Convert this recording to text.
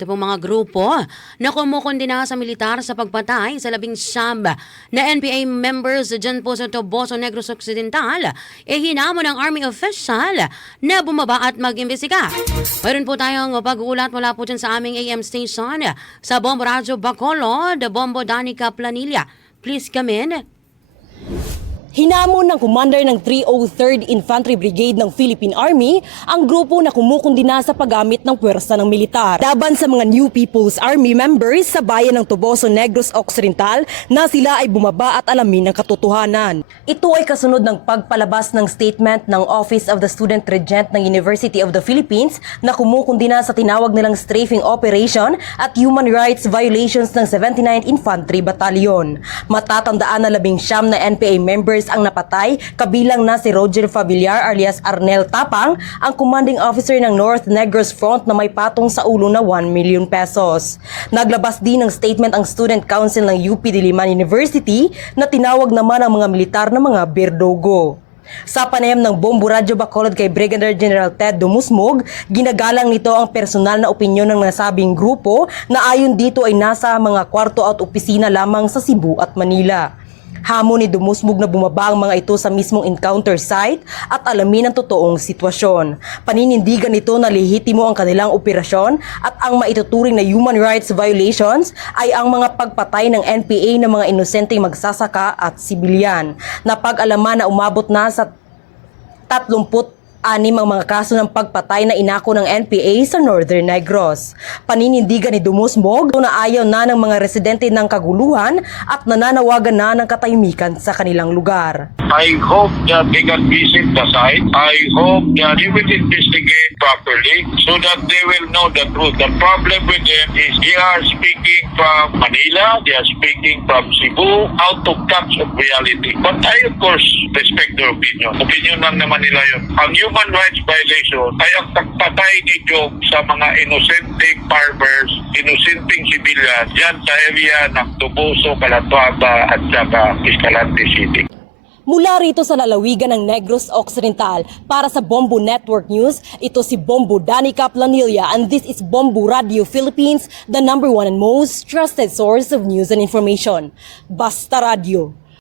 Ito pong mga grupo na kumukondina sa militar sa pagpatay sa 11 na NPA members dyan po sa Toboso Negros Occidental, hinamon ng Army official na bumaba at mag-imbestiga. Mayroon po tayong pag-uulat mula po dyan sa aming AM station sa Bombo Radyo Bacolod, Bombo Danica Planilla. Please come in. Hinamon ng commander ng 303rd Infantry Brigade ng Philippine Army ang grupo na kumukundina sa paggamit ng puwersa ng militar laban sa mga New People's Army members sa bayan ng Toboso Negros Occidental na sila ay bumaba at alamin ang katotohanan. Ito ay kasunod ng pagpalabas ng statement ng Office of the Student Regent ng University of the Philippines na kumukundina sa tinawag nilang strafing operation at human rights violations ng 79th Infantry Battalion. Matatandaan na 11 na NPA members ang napatay, kabilang na si Roger Favillar alias Arnel Tapang, ang commanding officer ng North Negros Front na may patong sa ulo na 1 million pesos. Naglabas din ng statement ang Student Council ng UP Diliman University na tinawag naman ang mga militar na mga berdogo. Sa panayam ng Bombo Radyo Bacolod kay Brigadier General Ted Dumusmog, ginagalang nito ang personal na opinyon ng nasabing grupo na ayon dito ay nasa mga kwarto at opisina lamang sa Cebu at Manila. Hamon ni Dumusmog na bumaba ang mga ito sa mismong encounter site at alamin ang totoong sitwasyon. Paninindigan nito na lehitimo ang kanilang operasyon at ang maituturing na human rights violations ay ang mga pagpatay ng NPA ng mga inosenteng magsasaka at sibilyan. Napag-alaman na umabot na sa 36 ang mga kaso ng pagpatay na inako ng NPA sa Northern Negros. Paninindigan ni Dumusmog na ayaw na ng mga residente ng kaguluhan at nananawagan na ng katahimikan sa kanilang lugar. I hope that they can visit the site. I hope that they will investigate properly so that they will know the truth. The problem with them is they are speaking from Manila, they are speaking from Cebu, out of touch of reality. But I of course respect their opinion. Opinion lang naman nila yun. Ang human rights violation ay ang pagpatay ni Jong sa mga inosenteng farmers, inosenteng civilians dyan sa area ng Toboso, Calataba at saka Escalante City. Mula rito sa lalawigan ng Negros Occidental, para sa Bombo Network News, ito si Bombo Danica Planilla and this is Bombo Radio Philippines, the #1 and most trusted source of news and information. Basta Radio.